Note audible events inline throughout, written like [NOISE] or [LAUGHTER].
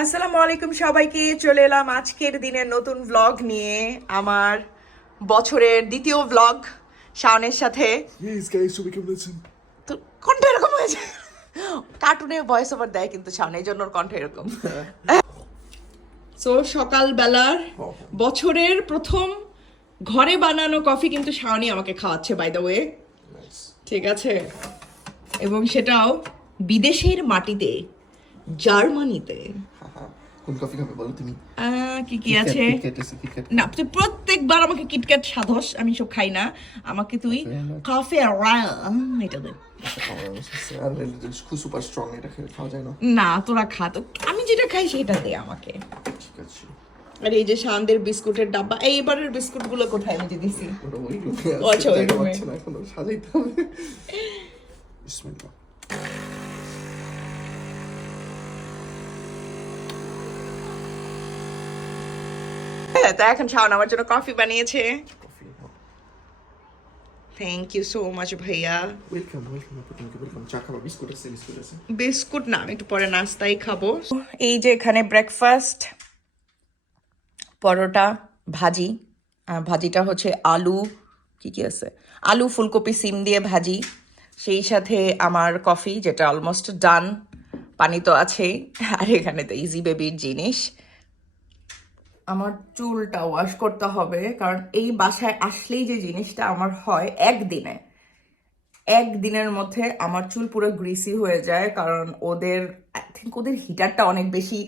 আসসালামু আলাইকুম সবাইকে চলে এলাম আজকের দিনের নতুন ভ্লগ নিয়ে। আমার বছরের দ্বিতীয় ভ্লগ শাওনের সাথে? তো কণ্ঠ এরকম হয়েছে। কার্টুনে ভয়েস ওভার দেয় কিন্তু শাওন এই জন্য কণ্ঠ এরকম। সো সকালবেলার বছরের প্রথম ঘরে বানানো কফি কিন্তু শাওনি আমাকে খাওয়াচ্ছে বাই দ্য ওয়ে ঠিক আছে? এবং সেটাও বিদেশের মাটিতে জার্মানিতে। কোন কফি খাবে বলো তুমি। কি কি আছে? কিটক্যাট আছে কিটক্যাট না তুই প্রত্যেকবার আমাকে কিটক্যাট সাধস আমি সব খাই না। আমাকে তুই কফি এটা দে। সুপার স্ট্রং এটা খাওয়া যায় না। না তোরা খা তো আমি যেটা খাই সেটা দে আমাকে। ঠিক আছে। আর এই যে শান্দের বিস্কুটের ডাব্বা এইবারের বিস্কুটগুলো কোথায় আমি ওই রুমে সাজাইতে হবে। বিসমিল্লাহ। তা এখন শাওন আমার জন্য কফি বানিয়েছে। থ্যাংক ইউ সো মাচ ভাইয়া। ওয়েলকাম ওয়েলকাম চা খাবা? বিস্কুট আছে বিস্কুট আছে। বিস্কুট না একটু পরে নাস্তাই খাব। এই যে এখানে ব্রেকফাস্ট পরোটা ভাজি ভাজিটা হচ্ছে আলু কি কি আছে? আলু ফুলকপি সিম দিয়ে ভাজি। সেই সাথে আমার কফি যেটা অলমোস্ট ডান পানি তো আছেই আর এখানে তো ইজি বেবির জিনিস। আমার চুলটা ওয়াশ করতে হবে, কারণ এই বাসায় আসলেই যে জিনিসটা আমার হয় একদিনে। একদিনের মধ্যে আমার চুল পুরো গ্রিসি হয়ে যায়, কারণ ওদের আই থিঙ্ক ওদের হিটারটা অনেক বেশি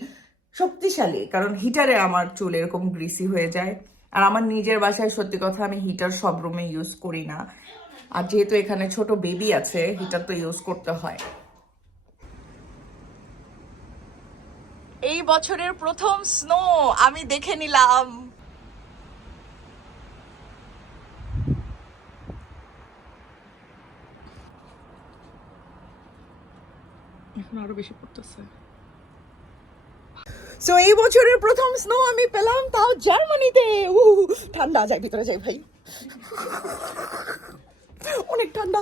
শক্তিশালী, কারণ হিটারে আমার চুল এরকম গ্রিসি হয়ে যায়। আর আমার নিজের বাসায় সত্যি কথা আমি হিটার সব রুমে ইউজ করি না। আর যেহেতু এখানে ছোট বেবি আছে হিটার তো ইউজ করতে হয়। এই বছরের প্রথম স্নো আমি দেখে নিলাম। এখন আরও বেশি পড়তেছে। সো এই বছরের প্রথম স্নো আমি পেলাম তাও জার্মানিতে। উহ, ঠান্ডা যায় ভিতরে যাই ভাই। অনেক ঠান্ডা।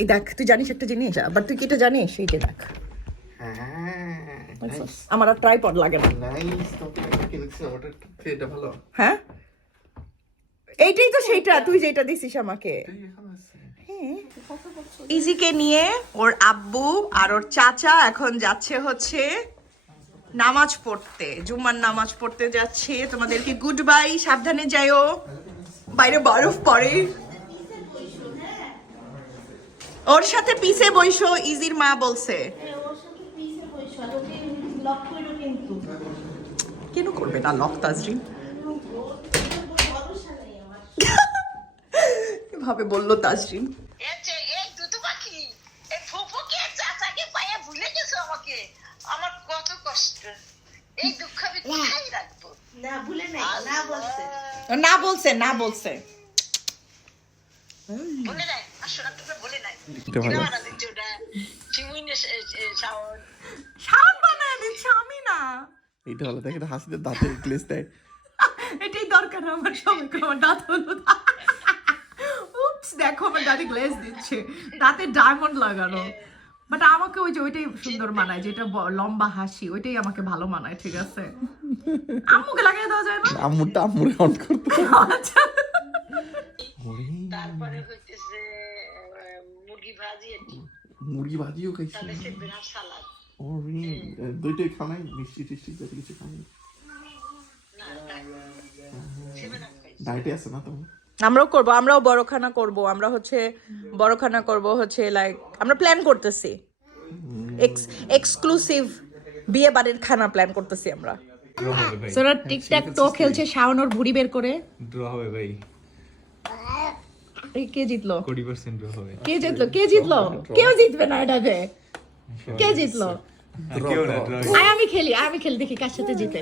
এই দেখ তুই জানিস একটা জিনিস বাট তুই কি এটা জানিস? সেই যে দেখ। আমার আর ট্রাইপড লাগে না। হ্যাঁ? এইটাই তো সেইটা তুই যেটা দিছিস আমাকে। ইজিকে নিয়ে ওর আব্বু আর ওর চাচা এখন যাচ্ছে হচ্ছে নামাজ পড়তে। জুম্মার নামাজ পড়তে যাচ্ছে। তোমাদেরকে গুড বাই সাবধানে যাইও। বাইরে বরফ পড়ে। ওর সাথে পিছে বইসো ইজির মা বলছে। কেন করবে? না লক তাজরিন ভাবে বলল তাজরিন আমার কত কষ্ট। এই দুঃখ আমি কোথায় রাখব? না ভুলে নাই না বলছে। না বলছে না বলছে। বলে নাই আসলে তোকে বলে নাই। এটা শাওন বানায় দিচ্ছে আমি না। ভালো দেখে হাসিতে দাঁতের গ্লেজ দেয়। এটাই দরকার আমার সময় আমার দাঁত হলো উপস দেখো আমার দাঁতে গ্লেজ দিচ্ছে। দাঁতে ডায়মন্ড লাগানো। বাট আমাকে ওই যে ওইটাই সুন্দর মানায় যেটা লম্বা হাসি ওইটাই আমাকে ভালো মানায় ঠিক আছে? আম্মুকে লাগিয়ে দেওয়া যায় না? আম্মুরটা আম্মুরে অন করতে আচ্ছা। তারপরে হইতেছে মুরগি ভাজি মুরগি ভাজিও খাইছি। তাহলে সে বিরাট সালাদ। দুইটাই খানাই মিষ্টি টিষ্টি যাতে কিছু খাই ডায়েটে আছে না তুমি আমরাও করব আমরাও বড়খানা করব আমরা হচ্ছে বড়খানা করব হচ্ছে লাইক আমরা প্ল্যান করতেছি। এক্সক্লুসিভ বিয়ে বাড়ির খানা প্ল্যান করতেছি আমরা। সোরা টিকটক তো খেলছে শাওনর ভুড়ি বের করে। ড্র হবে ভাই। এই কে জিতলো? কুড়ি পার্সেন্ট ড্র হবে। কে জিতলো? কে জিতলো? কেউ জিতবে না এটাতে। কে জিতলো? আয় আমি খেলি আমি খেলি দেখি কার সাথে জিতে।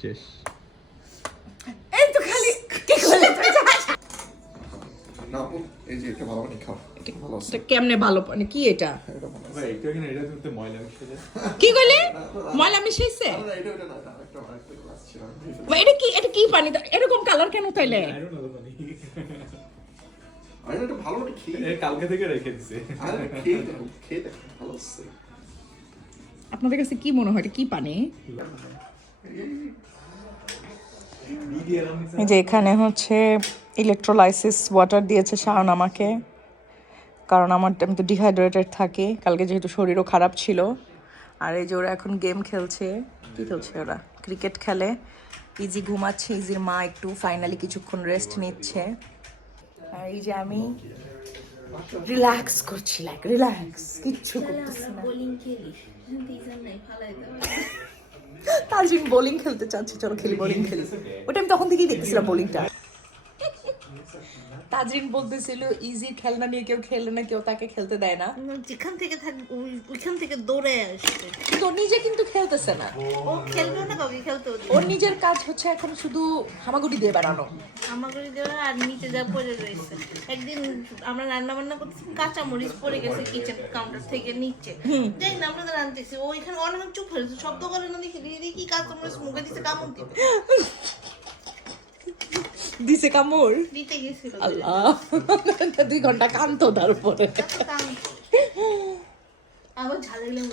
শেষ। এই যা। এটা ভালো পানি খাও। এটা ভালো আছে। এটা কেমনে ভালো মানে কি এটা? এটা ভাই এটা কিনা এটা তুমি ময়লা মিশে কি কইলে? ময়লা মিশাইছে? এটা কি এটা কি পানি? এরকম কালার কেন তাইলে আরে এটা ভালো পানি খেয়ে এ কালকে থেকে রেখে দিছে। আরে খেয়ে দেখো খেয়ে দেখো ভালো আছে। আপনাদের কাছে কি মনে হয়? এটা কি পানি? এই যে এখানে হচ্ছে ইলেকট্রোলাইসিস ওয়াটার দিয়েছে শাওন আমাকে। কারণ আমার আমি তো ডিহাইড্রেটেড থাকি, কালকে যেহেতু শরীরও খারাপ ছিল। আর এই যে ওরা এখন গেম খেলছে, কি খেলছে ওরা? ক্রিকেট খেলে। ইজি ঘুমাচ্ছে ইজির মা একটু ফাইনালি কিছুক্ষণ রেস্ট নিচ্ছে। আর এই যে আমি রিল্যাক্স করছি লাইক রিল্যাক্স কিচ্ছু করতেছি না। তাজিম বোলিং খেলতে চাচ্ছি, চলো খেলি বোলিং খেলি। ওটা আমি তখন থেকেই দেখতেছিলাম বোলিংটা তাজরিন বলতেছিল ইজি খেলনা নিয়ে কেউ খেলে না কেউ তাকে খেলতে দেয় না। যেখান থেকে থাক ওইখান থেকে দৌড়ে আসছে। কিন্তু ও নিজে কিন্তু খেলতেছে না। ও খেলবে না কাউকে খেলতে ওর নিজের কাজ হচ্ছে এখন শুধু হামাগুড়ি দিয়ে বেড়ানো। আমাকে দেওয়া আর নিচে যা পড়ে রয়েছে। একদিন আমরা রান্না বান্না করতেছি কাঁচা মরিচ পড়ে গেছে কিচেন কাউন্টার থেকে নিচে। যাই না আমরা আনতেছি ও এখানে অনেক চুপ হয়েছে শব্দ করে না দেখি দেখি কি কাঁচা মরিচ মুখে দিছে কামড় দিতে দিছে কামড়? দিতে গেছিল। আল্লাহ। [LAUGHS] দুই ঘণ্টা কানতো তার উপরে। আবার ঝালে গেলাম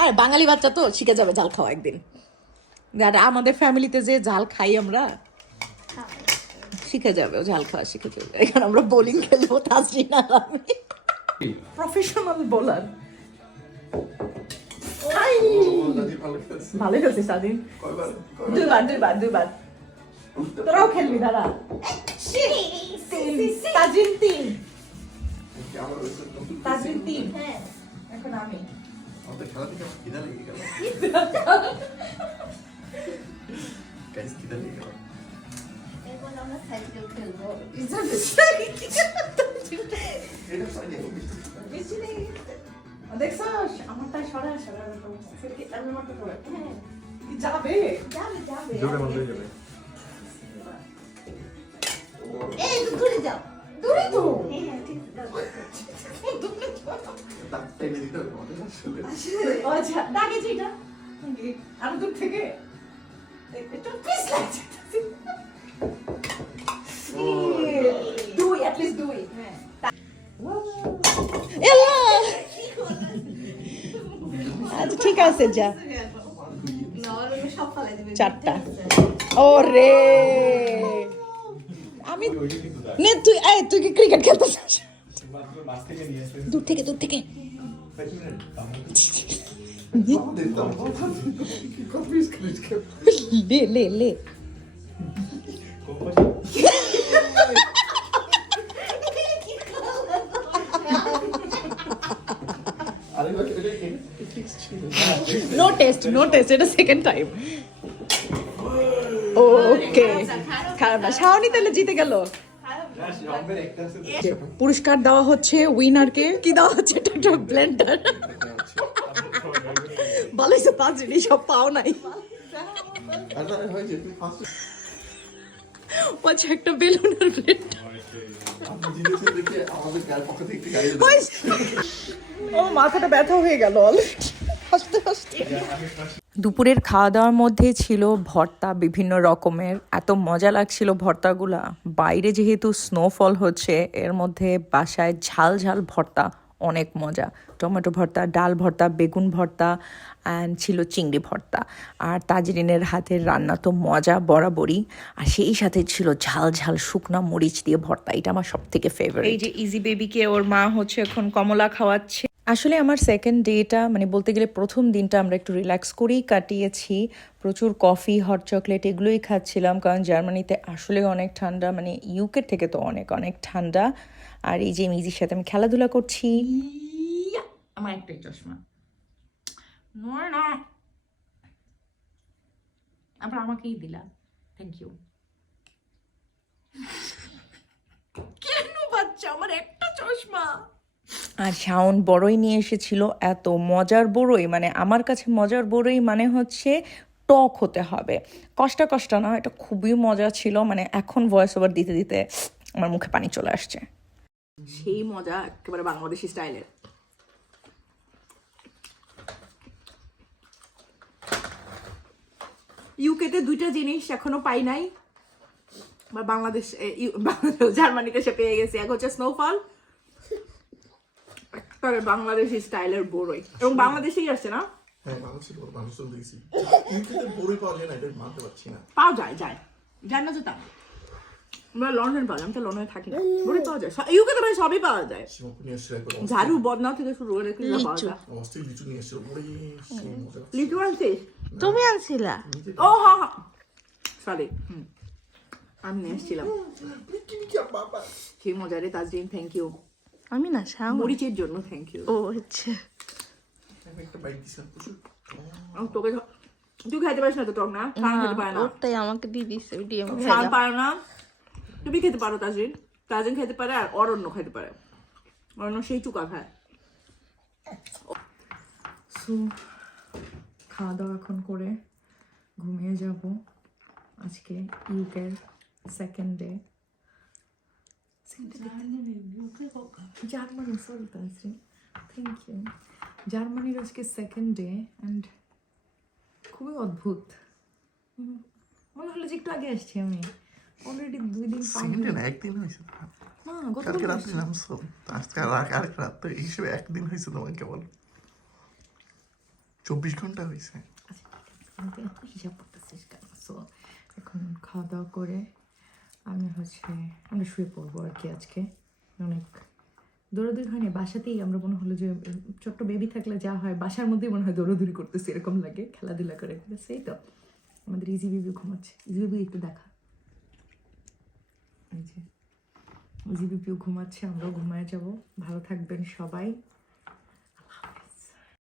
আর বাঙালি বাচ্চা তো শিখে যাবে জাল খাওয়া একদিন। আর আমাদের ফ্যামিলিতে যে জাল খাই আমরা শিখে যাবে ও ঝাল খাওয়া শিখে যাবে এখন আমরা বোলিং খেলব তাজরিন আর আমি। প্রফেশনাল বোলার ভালোই খেলছিস স্বাধীন? দুইবার দুইবার দুইবার। তোরাও খেলবি দাদা তাজিন তিন। তাজিন তিন। হ্যাঁ এখন আমি। খেলা থেকে আমার খিদা লেগে গেল। খিদা লেগে গেল। এরপর আমরা সাইকেল খেলব। এটা এখন মিষ্টি। দেখছ? আমার তাই সরা সরা যাবে? যাবে যাবে জোরে মধ্যে যাবে এই দূরে যাও। দূরে তো। হ্যাঁ হ্যাঁ আচ্ছা। আরও দূর থেকে? একটু পিস লাগছে। দুই অ্যাট লিস্ট দুই। হ্যাঁ। এলা আচ্ছা ঠিক আছে, যা। চারটা। ওরে। আমি নে, তুই, এই, তুই কি ক্রিকেট খেলতে চাস? দূর থেকে দূর থেকে। লে লে লে কম পয়সা আরে ভাই এটা এটা ফিক্স ছিল নো টেস্ট নো টেস্ট এটা সেকেন্ড টাইম ওকে খারাপ না শাওনি তাহলে জিতে গেল। পুরস্কার দেওয়া হচ্ছে উইনারকে কি দেওয়া হচ্ছে? একটা ব্লেন্ডার ভালো হয়েছে পাঁচ জিনিস সব পাও নাই। একটা বেলুনের ব্লেন্ডার মাথাটা ব্যথা হয়ে গেল দুপুরের খাওয়া দাওয়ার মধ্যে ছিল ভর্তা, বিভিন্ন রকমের। এত মজা লাগছিল ভর্তাগুলা। বাইরে যেহেতু স্নোফল হচ্ছে, এর মধ্যে বাসায় ঝাল ঝাল ভর্তা। অনেক মজা। টমেটো ভর্তা, ডাল ভর্তা, বেগুন ভর্তা অ্যান্ড ছিল চিংড়ি ভর্তা। আর তাজরিনের হাতের রান্না তো মজা, বরাবরই। আর সেই সাথে ছিল ঝাল ঝাল শুকনা মরিচ দিয়ে ভর্তা। এটা আমার সব থেকে ফেভারিট এই যে ইজি বেবিকে ওর মা হচ্ছে এখন কমলা খাওয়াচ্ছে। আসলে আমার সেকেন্ড ডেটা মানে বলতে গেলে প্রথম দিনটা আমরা একটু রিল্যাক্স করেই কাটিয়েছি। প্রচুর কফি হট চকলেট এগুলোই খাচ্ছিলাম, কারণ জার্মানিতে আসলে অনেক ঠান্ডা মানে ইউকের থেকে তো অনেক অনেক ঠান্ডা। আর এই যে মিজির সাথে আমি খেলাধুলা করছি। আমার একটাই চশমা। আবার আমাকেই দিলা। থ্যাংক ইউ কেন বাচ্চা? আমার একটা চশমা। আর শাওন বড়ই নিয়ে এসেছিল এত মজার বড়ই মানে আমার কাছে মজার বড়ই মানে হচ্ছে টক হতে হবে। কষ্ট কষ্ট না এটা খুবই মজা ছিল মানে এখন ভয়েস ওভার দিতে দিতে আমার মুখে পানি চলে আসছে। সেই মজা একেবারে বাংলাদেশি স্টাইলের। ইউকেতে দুইটা জিনিস এখনও পাই নাই বাংলাদেশ, জার্মানিতে সে পেয়ে গেছে এক হচ্ছে স্নোফল তবে বাংলাদেশি স্টাইলের বড়ই। এবং বাংলাদেশেই আসছে না? হ্যাঁ মানুষের বড় দেখছি। ইউকেতে বড়ই পাওয়া যায় না এটা মানতে পারছি না। পাওয়া যায় যায়। যায় না যেতাম আমরা লন্ডন পাওয়া যায় আমি তো লন্ডনে থাকি না। বড়ই পাওয়া যায়। ইউকেতে ভাই সবই পাওয়া যায়। নিয়ে ঝাড়ু বদনাও থেকে শুরু করে কিছু পাওয়া যায়। অস্থির লিচু নিয়ে এসেছিল। ওরে সেই মজা লিচু আনছিস? তুমি আনছিলা? ও হ্যাঁ হ্যাঁ সরি আমি নিয়ে এসেছিলাম। কি মজা রে তাজরিন থ্যাংক ইউ আমি না শাও মরিচের জন্য থ্যাংক ইউ ও আচ্ছা। তোকে তুই খাইতে পারিস না তো টক না? খান খেতে পারে না। ওটাই আমাকে দিয়ে দিচ্ছে দিয়ে আমি খান পারে না। তুমি খেতে পারো তাজিন। তাজিন খেতে পারে আর অরণ্য খেতে পারে। অরণ্য সেই চুকা খায়। সো খাওয়া দাওয়া এখন করে ঘুমিয়ে যাব। আজকে ইউকের second day Germany sorry Tazrin thank you জার্মানির আজকে সেকেন্ড ডে অ্যান্ড খুবই অদ্ভুত মনে হলো যে একটু আগে আসছি আমি অলরেডি দুই দিন সেকেন্ড না একদিন হয়েছে না গতকাল রাত্রে নামছো তো আজকে আর রাত হিসেবে একদিন হয়েছে তোমার কেবল চব্বিশ ঘণ্টা হয়েছে হিসাব করতেছিস কেন এখন খাওয়া দাওয়া করে আমি হচ্ছে আমরা শুয়ে পড়ব আর কি আজকে। অনেক দৌড়াদৌড়ি হয়নি বাসাতেই আমরা মনে হলো যে, ছোট্ট বেবি থাকলে যা হয়, বাসার মধ্যেই মনে হয় দৌড়াদৌড়ি করতেছি, এরকম লাগে, খেলাধুলা করে। সেই তো, আমাদের ইজি বেবি ঘুমাচ্ছে। ইজি বেবি একটু দেখা। এই যে ইজি বেবিও ঘুমাচ্ছে, আমরাও ঘুমায় যাব। ভালো থাকবেন সবাই।